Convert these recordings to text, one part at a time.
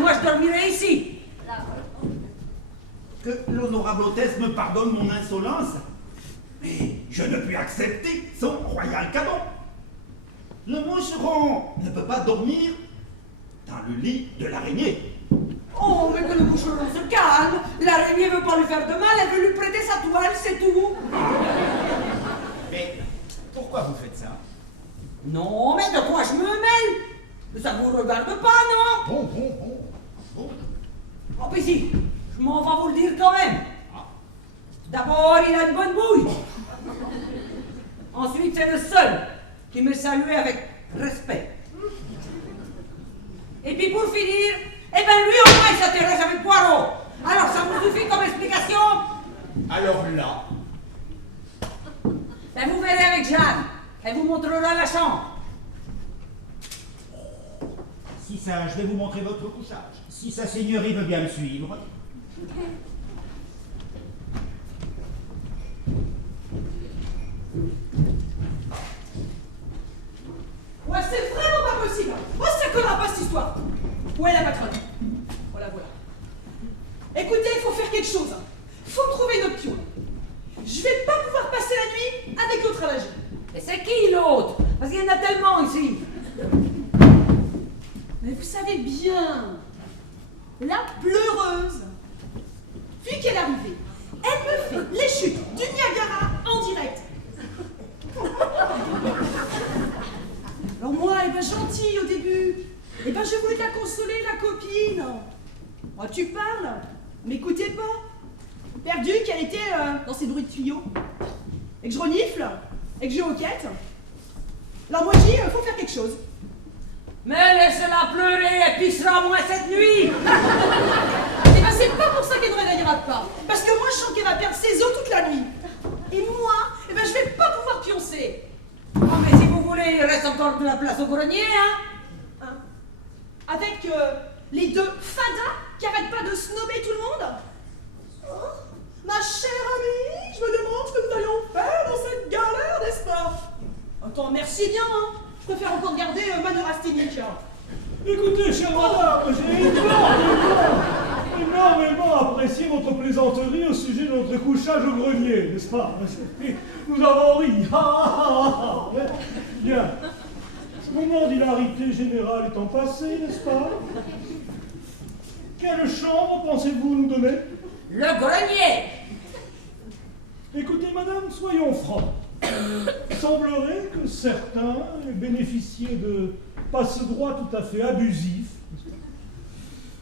moi je dormirai ici. Que l'honorable hôtesse me pardonne mon insolence, mais je ne puis accepter son royal cadeau. Le moucheron ne peut pas dormir dans le lit de l'araignée. Oh, mais que le boucheron se calme. L'araignée veut pas lui faire de mal, elle veut lui prêter sa toile, c'est tout. Mais pourquoi vous faites ça? Non, mais de quoi je me mêle? Ça vous regarde pas, non? Bon. Oh, puis si, je m'en vais vous le dire quand même. D'abord, il a une bonne bouille. Ensuite, c'est le seul qui me saluait avec respect. Et puis pour finir, eh ben lui au moins il s'intéresse avec Poirot. Alors ça vous suffit comme explication? Alors là, Ben vous verrez avec Jeanne. Elle vous montrera la chambre. Si ça, je vais vous montrer votre couchage. Si sa seigneurie veut bien me suivre. Ouais, c'est vraiment pas possible. Oh, ça collera pas cette histoire. Où est la patronne? Voilà. Écoutez, il faut faire quelque chose. Il faut me trouver une option. Je vais pas pouvoir passer la nuit avec l'autre à la gym. Et c'est qui l'autre? Parce qu'il y en a tellement ici. Mais vous savez bien, la pleureuse. Vu qu'elle est arrivée, elle me fait les chutes du Niagara en direct. Alors moi, gentille au début. Je voulais la consoler, la copine. Oh, tu parles? M'écoutez pas? Perdu qu'elle était dans ses bruits de tuyaux. Et que je renifle. Et que je hoquette. Alors moi, je dis, faut faire quelque chose. Mais laissez-la pleurer, elle pissera moins cette nuit. Et ben c'est pas pour ça qu'elle ne réveillera pas. Parce que moi je sens qu'elle va perdre ses os toute la nuit. Et moi, eh ben je vais pas pouvoir pioncer. Oh, mais si vous voulez, il reste encore de la place au grenier, hein. Avec les deux fadas qui arrêtent pas de snobber tout le monde. Oh, ma chère amie, je me demande ce que nous allons faire dans cette galère, n'est-ce pas? Attends, merci bien, hein. Je préfère encore garder ma neurasthénique. Écoutez, chère madame, j'ai énormément apprécié votre plaisanterie au sujet de notre couchage au grenier, n'est-ce pas? Nous avons ri. Bien. Ce moment d'hilarité générale étant passé, n'est-ce pas? Quelle chambre pensez-vous nous donner? Le grenier. Écoutez, madame, soyons francs. Il semblerait que certains aient bénéficié de passe-droits tout à fait abusifs.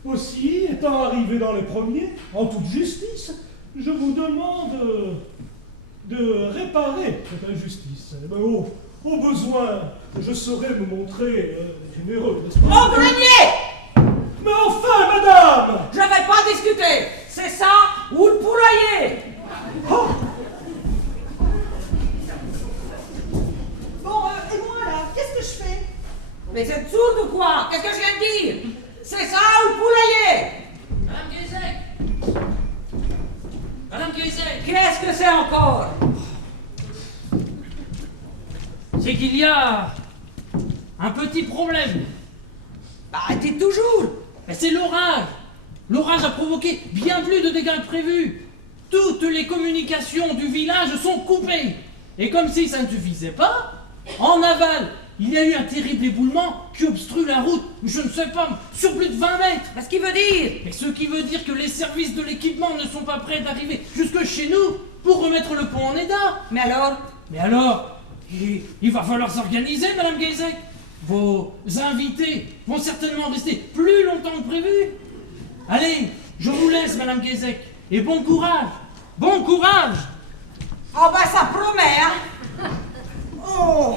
Aussi, étant arrivé dans les premiers, en toute justice, je vous demande de réparer cette injustice. Eh ben, au besoin, je saurais me montrer généreux, n'est-ce pas? Au grenier. Mais enfin, madame! Je vais pas discuter. C'est ça ou le poulailler. Oh! Bon, et moi là, qu'est-ce que je fais? Mais c'est sourd ou quoi? Qu'est-ce que je viens de dire? C'est ça ou le poulailler? Madame Guézec! Madame Guézec! Qu'est-ce que c'est encore? C'est qu'il y a un petit problème. Bah, dites toujours. Mais c'est l'orage. L'orage a provoqué bien plus de dégâts que prévu. Toutes les communications du village sont coupées. Et comme si ça ne suffisait pas, en aval, il y a eu un terrible éboulement qui obstrue la route, je ne sais pas, sur plus de 20 mètres. Mais ce qui veut dire? Et ce qui veut dire que les services de l'équipement ne sont pas prêts d'arriver jusque chez nous pour remettre le pont en état. Mais alors? Mais alors, il va falloir s'organiser, Madame Guézec. Vos invités vont certainement rester plus longtemps que prévu. Allez, je vous laisse, Madame Guézec. Et bon courage. Bon courage. Oh bah ça promet, hein. Oh.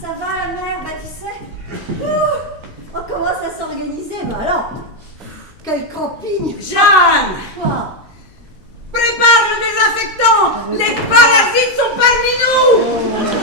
Ça va la mère, bah tu sais, on commence à s'organiser, mais alors, quelle campagne! Jeanne! Quoi? Prépare le désinfectant. Les parasites sont parmi nous.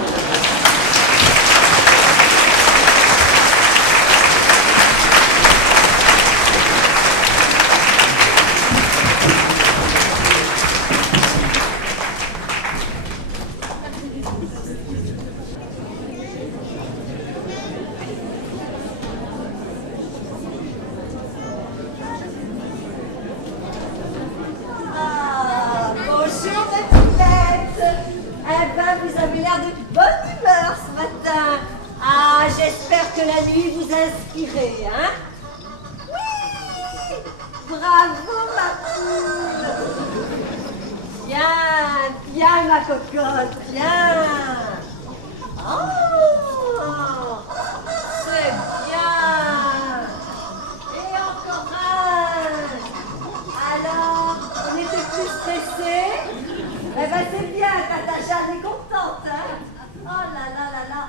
vous inspirer, hein? Oui! Bravo, ma poule! Bien, bien, ma cocotte, bien! Oh! C'est bien! Et encore un! Alors, on était plus stressés? Eh ben c'est bien, Tata Jeanne est contente, hein? Oh là là là là!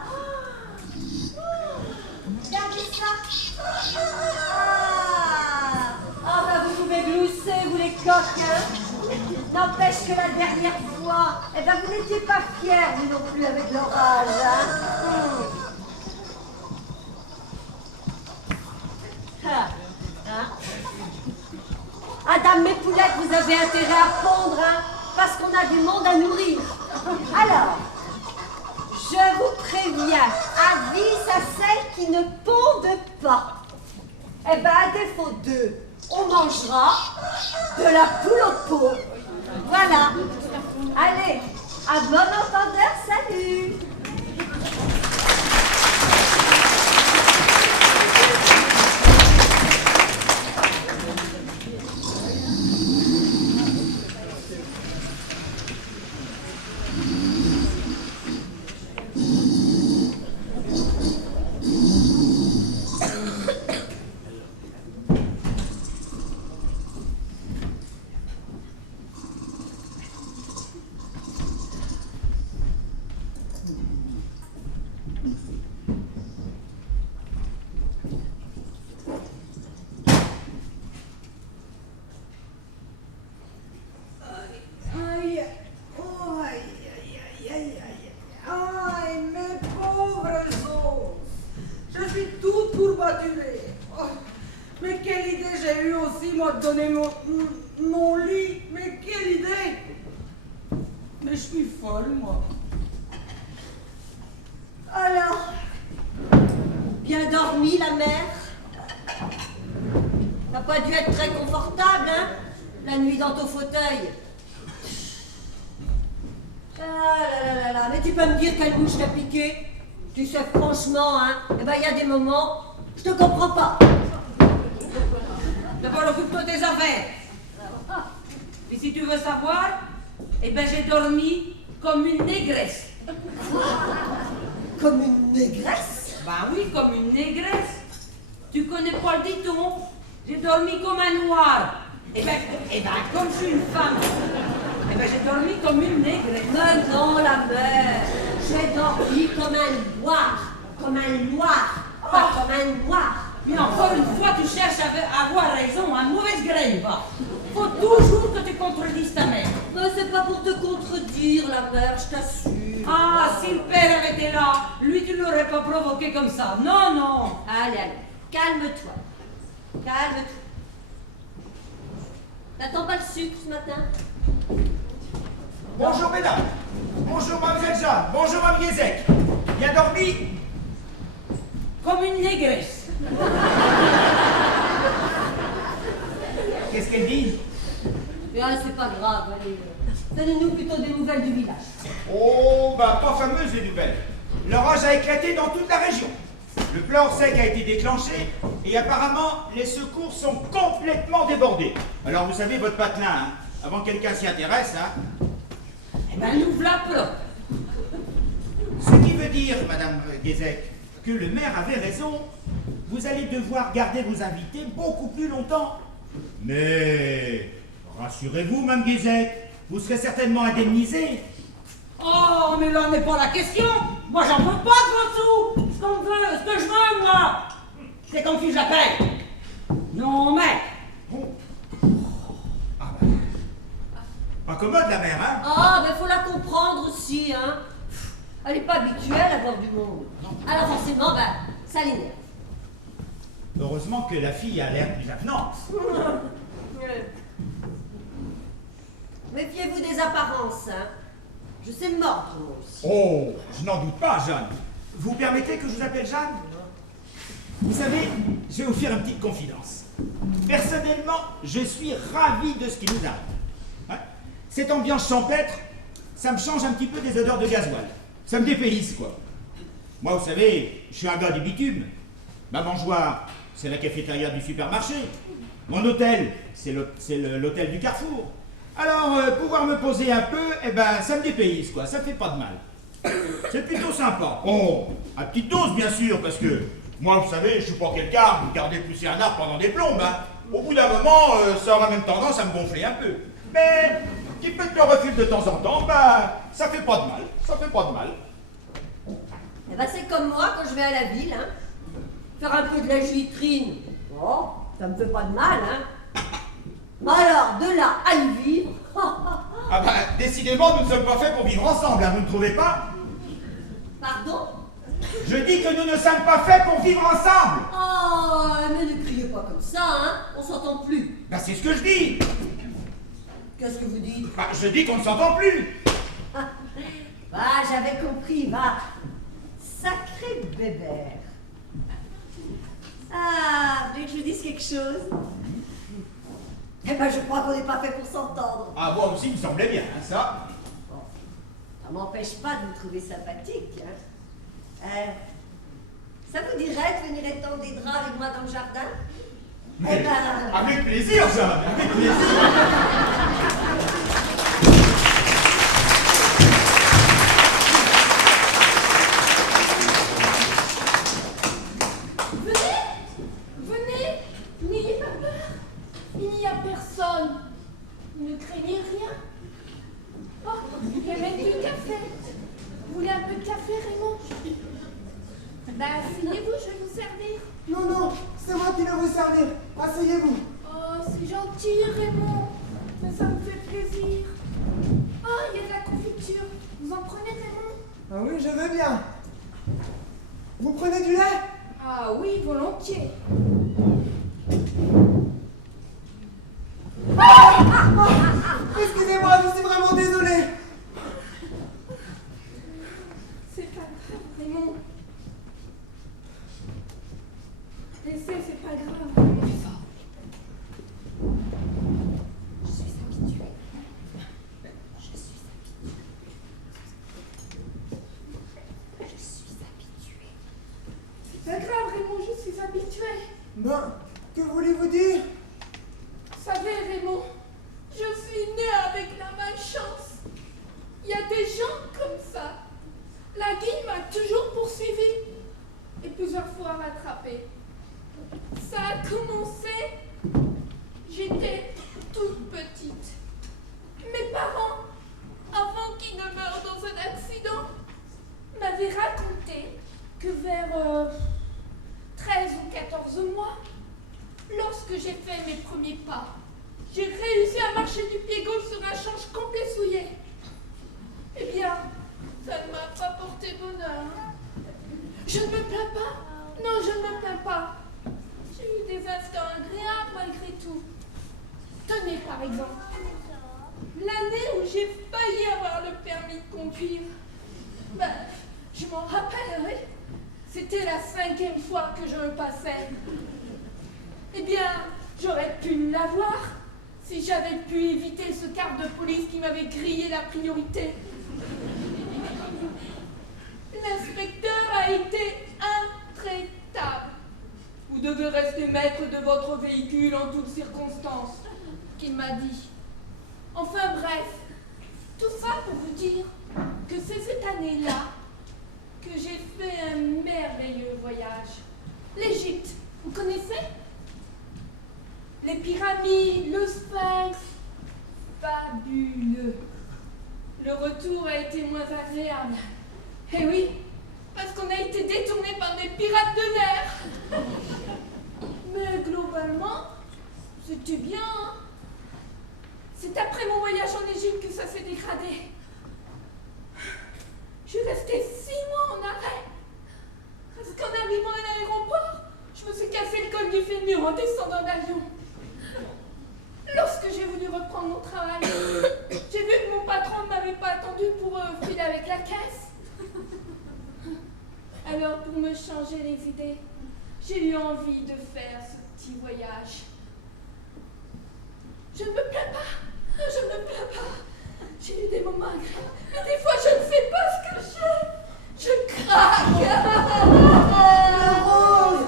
Regardez ça! Ah! Oh ben vous pouvez glousser, vous les coques, hein? N'empêche que la dernière fois, eh ben vous n'étiez pas fiers, vous non plus, avec l'orage, hein? Hein? Ah, dame mes poulettes, vous avez intérêt à pondre, hein? Parce qu'on a du monde à nourrir. Alors, je vous préviens, avis à celles qui ne pondent pas. Eh ben, à défaut d'eux, on mangera de la poule au pot. Voilà. Allez, à bon entendeur, salut. Aïe, oh, aïe, aïe, aïe, aïe, aïe, aïe, mes pauvres os. Je suis toute courbaturée. Oh, mais quelle idée j'ai eu aussi, moi, de donner mon lit. Mais quelle idée. Mais je suis folle, moi. Alors, bien dormi, la mère? T'as pas dû être très confortable, hein? La nuit dans ton fauteuil. Ah là là là là, mais tu peux me dire quelle mouche t'a piqué? Tu sais, franchement, hein, eh ben, il y a des moments, je te comprends pas. D'abord, occupe-toi de tes affaires. Et si tu veux savoir, eh ben, j'ai dormi comme une négresse. Comme une négresse? Ben oui, comme une négresse. Tu connais pas le dicton? J'ai dormi comme un noir. Eh ben, comme je suis une femme, eh ben, j'ai dormi comme une négresse. Mais non, la mère, j'ai dormi comme un noir. Comme un noir, pas comme un noir. Mais encore une fois, tu cherches à avoir raison, à mauvaise graine, va. Faut toujours que tu contredises ta mère. Mais c'est pas pour te contredire, la mère, je t'assure. Ah, si le père avait été là, lui, tu l'aurais pas provoqué comme ça. Non, non. Allez, allez, calme-toi. Calme-toi. T'attends pas le sucre ce matin? Bonjour mesdames. Bonjour mademoiselle Jeanne. Bonjour mme Guézec. Bien dormi? Comme une négresse. Qu'est-ce qu'elle dit? Ah, c'est pas grave, allez. Donnez-nous plutôt des nouvelles du village. Oh, bah pas fameuses les nouvelles. L'orage a éclaté dans toute la région. Le plan sec a été déclenché et apparemment les secours sont complètement débordés. Alors vous savez votre patelin, hein, avant que quelqu'un s'y intéresse, hein. Eh ben, nous voilà propres. Ce qui veut dire, madame Guézec, que le maire avait raison. Vous allez devoir garder vos invités beaucoup plus longtemps. Mais rassurez-vous, mme Guézec, vous serez certainement indemnisé. Oh, mais là n'est pas la question. Moi, j'en veux pas de vos sous. Ce que je veux, moi, c'est qu'on me fiche la paix. Non, mais. Bon. Ah bah. Pas commode la mère, hein? Ah, ben faut la comprendre aussi, hein. Elle n'est pas habituée à voir du monde. Alors forcément, ben, ça l'énerve. Heureusement que la fille a l'air plus avenante. Méfiez-vous des apparences, hein. Je sais mordre, moi aussi. Oh, je n'en doute pas, Jeanne. Vous permettez que je vous appelle Jeanne? Vous savez, je vais vous faire une petite confidence. Personnellement, je suis ravi de ce qui nous arrive. Hein? Cette ambiance champêtre, ça me change un petit peu des odeurs de gasoil. Ça me dépayse, quoi. Moi, vous savez, je suis un gars du bitume. Ma mangeoire, c'est la cafétéria du supermarché. Mon hôtel, c'est l'hôtel du Carrefour. Alors, pouvoir me poser un peu, eh ben, ça me dépayse, quoi. Ça fait pas de mal. C'est plutôt sympa. Oh, à petite dose, bien sûr, parce que moi, vous savez, je suis pas quelqu'un à vous garder pousser un arbre pendant des plombes, hein. Au bout d'un moment, ça aura même tendance à me gonfler un peu. Mais, un petit peu de chlorophylle de temps en temps, bah, ça fait pas de mal. Ça fait pas de mal. Eh ben, c'est comme moi quand je vais à la ville, hein. Faire un peu de la vitrine. Oh, ça me fait pas de mal, hein. Alors, de là à y vivre. Ah bah, décidément, nous ne sommes pas faits pour vivre ensemble, hein, vous ne trouvez pas? Pardon? Je dis que nous ne sommes pas faits pour vivre ensemble. Oh, mais ne criez pas comme ça, hein. On s'entend plus. Bah, c'est ce que je dis. Qu'est-ce que vous dites? Bah, je dis qu'on ne s'entend plus. Bah, j'avais compris, va. Sacré bébert. Ah, vous voulez que je vous dise quelque chose? Eh ben, je crois qu'on n'est pas fait pour s'entendre. Ah, moi aussi, il me semblait bien, hein, ça. Bon, ça m'empêche pas de vous trouver sympathique, hein. Ça vous dirait de venir étendre des draps avec moi dans le jardin? Mais Eh ben... avec plaisir, Jeanne, avec plaisir. Venez, n'ayez pas peur. Il n'y a personne. Ne craignez rien. Oh, je vais mettre du café. Vous voulez un peu de café, Raymond? Ben, asseyez-vous, je vais vous servir. Non, non, c'est moi qui vais vous servir. Asseyez-vous. Oh, c'est gentil, Raymond. Ça me fait plaisir. Oh, il y a de la confiture. Vous en prenez, Raymond? Ah oui, je veux bien. Vous prenez du lait? Ah oui, volontiers. Excusez-moi, je suis vraiment désolé. C'est pas grave, Raymond. Laissez, c'est pas grave. Je suis habituée. C'est pas grave, Raymond, je suis habituée. Ben, que voulez-vous dire? Vous savez, Raymond, je suis née avec la malchance. Il y a des gens comme ça. La guine m'a toujours poursuivie et plusieurs fois rattrapée. Ça a commencé, j'étais toute petite. Mes parents, avant qu'ils ne meurent dans un accident, m'avaient raconté que vers 13 ou 14 mois, lorsque j'ai fait mes premiers pas, j'ai réussi à marcher du pied gauche sur un change complet souillé. Eh bien, ça ne m'a pas porté bonheur. Je ne me plains pas. Non, je ne me plains pas. J'ai eu des instants agréables malgré tout. Tenez par exemple, l'année où j'ai failli avoir le permis de conduire. Ben, je m'en rappellerai. C'était la 5e fois que je le passais. Eh bien, j'aurais pu l'avoir si j'avais pu éviter ce quart de police qui m'avait grillé la priorité. L'inspecteur a été intraitable. Vous devez rester maître de votre véhicule en toutes circonstances, qu'il m'a dit. Enfin bref, tout ça pour vous dire que c'est cette année-là que j'ai fait un merveilleux voyage. L'Égypte, vous connaissez? Les pyramides, le Sphinx, fabuleux. Le retour a été moins agréable. Eh oui, parce qu'on a été détourné par des pirates de l'air. Mais globalement, c'était bien. Hein. C'est après mon voyage en Égypte que ça s'est dégradé. Je suis restée 6 mois en arrêt. Parce qu'en arrivant à l'aéroport, je me suis cassé le col du fémur en descendant d'avion. Lorsque j'ai voulu reprendre mon travail, j'ai vu que mon patron ne m'avait pas attendu pour filer avec la caisse. Alors, pour me changer les idées, j'ai eu envie de faire ce petit voyage. Je ne me plains pas, je ne me plains pas. J'ai eu des moments agréables, mais des fois je ne sais pas ce que j'ai. Je craque. La rose,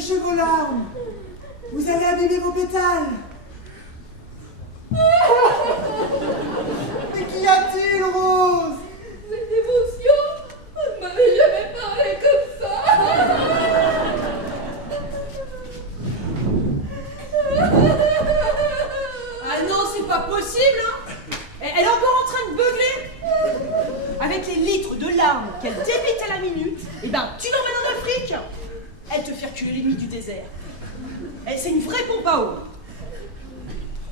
sécher vos larmes. Vous allez abîmer vos pétales. Mais qu'y a-t-il, Rose? Cette émotion, elle m'avait jamais parlé comme ça. Ah non, c'est pas possible, hein. Elle est encore en train de beugler. Avec les litres de larmes qu'elle débite à la minute, eh ben, tu l'emmènes en Afrique. Elle te fait reculer l'ennemi du désert. C'est une vraie pompe à eau.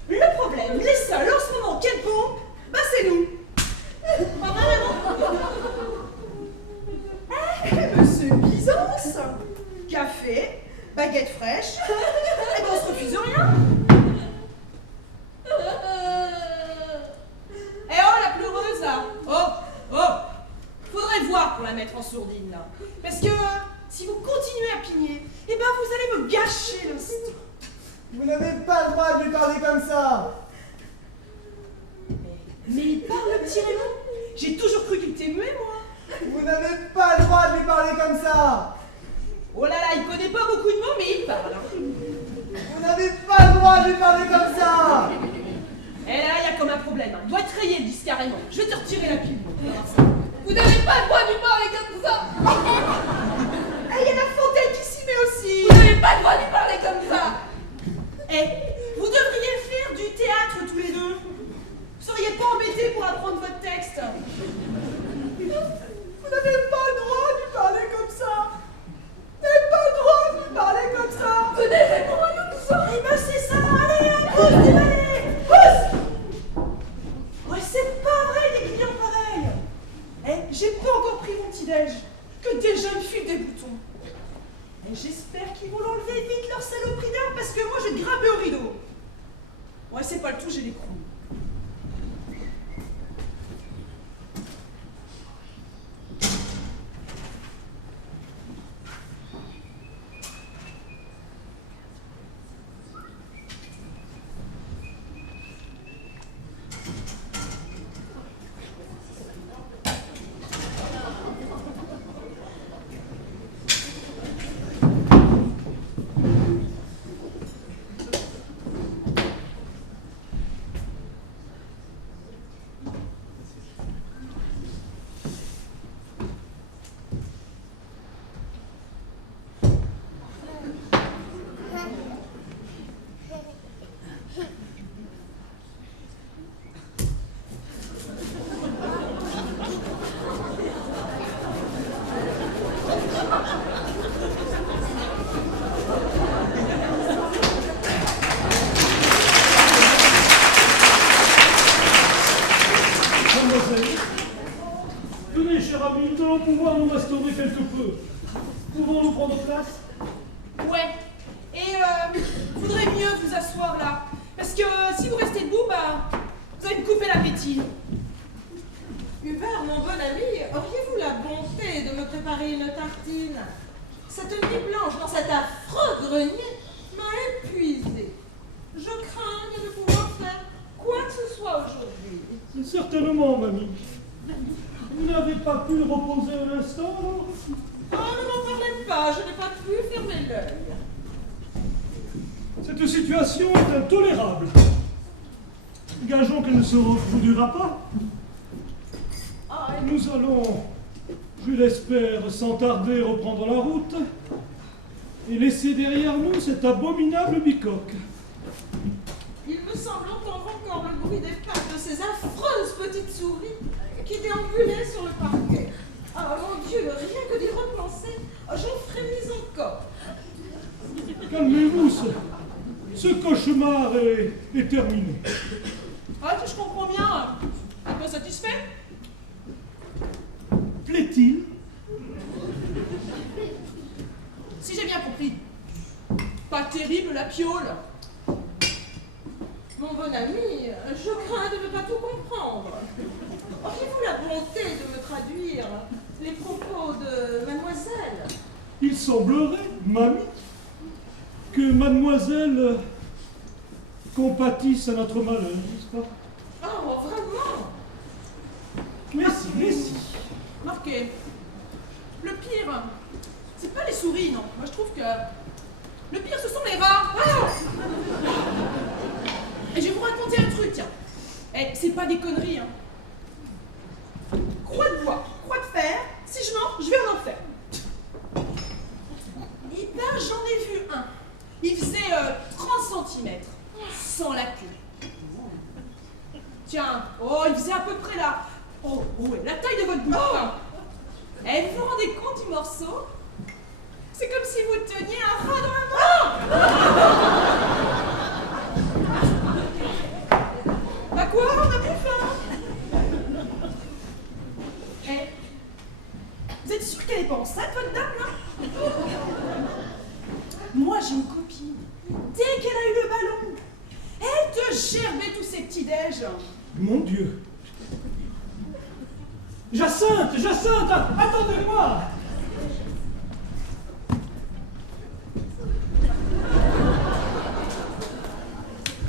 Le problème, les seuls en ce moment qu'elle pompe, bah c'est nous. Pas vraiment. Monsieur Byzance, café, baguette fraîche, et ben on se refuse rien. Eh oh la pleureuse là. Oh. Faudrait voir pour la mettre en sourdine là. Parce que si vous continuez à pigner, eh ben vous allez me gâcher l'instant. Vous n'avez pas le droit de lui parler comme ça. Mais il parle le petit Raymond. J'ai toujours cru qu'il était muet moi. Vous n'avez pas le droit de lui parler comme ça. Oh là là, il connaît pas beaucoup de mots mais il parle. Hein. Vous n'avez pas le droit de lui parler comme ça. Et là, il y a comme un problème. Il doit être rayé, le disque carrément. Je vais te retirer la pile. Vous n'avez pas le droit de lui parler comme ça. Et il y a la fontaine qui s'y met aussi. Vous n'avez pas le droit de lui parler comme ça. Eh, vous devriez faire du théâtre tous les deux. Vous seriez pas embêtés pour apprendre votre texte. Vous n'avez pas le droit de lui parler comme ça. Vous n'avez pas le droit de lui parler comme ça. Vous n'avez pas le droit comme ça. Eh ben c'est ça, allez, pousse, allez, pousse. Ouais, c'est pas vrai des clients pareils. Eh, j'ai pas encore pris mon petit-déj, que déjà me file des boutons. Et j'espère qu'ils vont l'enlever vite leur saloperie d'heure parce que moi je vais grimper au rideau. Ouais, c'est pas le tout, j'ai les crocs. Tenez, cher ami, nous allons pouvoir nous restaurer quelque peu. Pouvons-nous prendre place? Ouais. Et faudrait mieux vous asseoir là. Parce que si vous restez debout, bah, vous allez me couper l'appétit. Hubert, mon bon ami, auriez-vous la bonté de me préparer une tartine? Cette nuit blanche dans cet affreux grenier m'a épuisée. Je crains de ne pouvoir faire quoi que ce soit aujourd'hui. Certainement, mamie. Vous n'avez pas pu reposer un instant, alors? Oh, ne m'en parlez pas, je n'ai pas pu fermer l'œil. Cette situation est intolérable. Gageons qu'elle ne se reproduira pas. Nous allons, je l'espère, sans tarder reprendre la route et laisser derrière nous cette abominable bicoque. Il me semble entendre encore le bruit des pattes de ces affreuses petites souris qui déambulaient sur le parquet. Ah mon Dieu, rien que d'y repenser, j'en frémis encore. Calmez-vous, ce cauchemar est terminé. Ah, je comprends bien. Un peu satisfait? Plaît-il? Si j'ai bien compris. Pas terrible la piole. Mon bon ami, je crains de ne pas tout comprendre. Auriez-vous la bonté de me traduire les propos de mademoiselle? Il semblerait, mamie, que mademoiselle compatisse à notre malheur, n'est-ce pas? Oh, vraiment? Mais si. Marquez. Le pire, c'est pas les souris, non. Moi, je trouve que Le pire, ce sont les rats. Ah. Et je vais vous raconter un truc, tiens. Eh, c'est pas des conneries, hein. Croix de bois, croix de fer, si je mens, je vais en enfer. Eh ben, j'en ai vu un. Il faisait 30 cm, sans la queue. Tiens, oh, il faisait à peu près là. Oh, ouais, la taille de votre bouche. Eh, vous vous rendez compte du morceau? C'est comme si vous teniez un rat dans la main. Bah quoi, on a plus faim. Eh, vous êtes sûr qu'elle est pas enceinte, votre dame, là? Moi, j'ai une copine. Dès qu'elle a eu le ballon, elle te gerbait tous ses petits déj. Mon Dieu. Jacinthe, attendez-moi.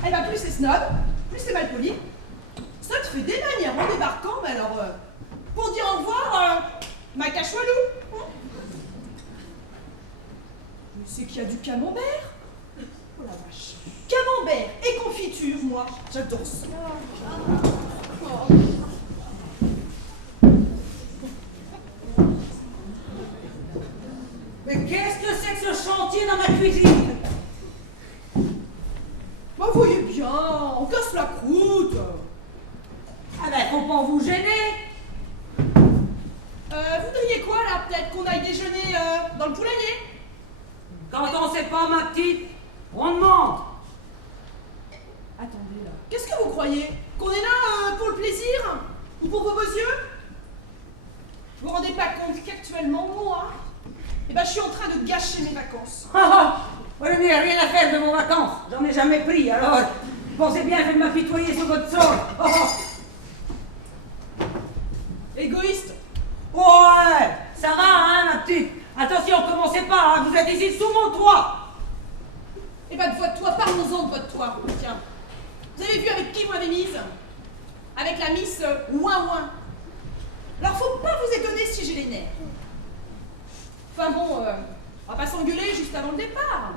Eh ben, plus c'est snob, plus c'est mal poli. Ça te fait des manières en débarquant, mais alors, pour dire au revoir, ma cachoualou. Mais c'est qu'il y a du camembert. Oh la vache. Camembert et confiture, moi, j'adore ça. Oh. Mais qu'est-ce que c'est que ce chantier dans ma cuisine? Bah voyez bien, on casse la croûte. Ah ben, faut pas vous gêner. Vous diriez quoi, là, peut-être qu'on aille déjeuner dans le poulailler? Quand on sait pas, ma petite, on demande. Attendez, là. Qu'est-ce que vous croyez? Qu'on est là pour le plaisir? Ou pour vos beaux yeux? Vous vous rendez pas compte qu'actuellement, moi, eh ben, je suis en train de gâcher mes vacances. Vous n'avez rien à faire de vos vacances. J'en ai jamais pris, alors pensez bien de m'apitoyer sur votre sort. Égoïste. Ouais, ça va, hein, ma petite. Attention, commencez pas, hein, vous êtes ici sous mon toit. Eh ben, de votre toit, parlons-en de votre toit. Tiens, vous avez vu avec qui vous m'avez mise? Avec la Miss Ouin-Ouin. Alors, faut pas vous étonner si j'ai les nerfs. Enfin bon, on va pas s'engueuler juste avant le départ.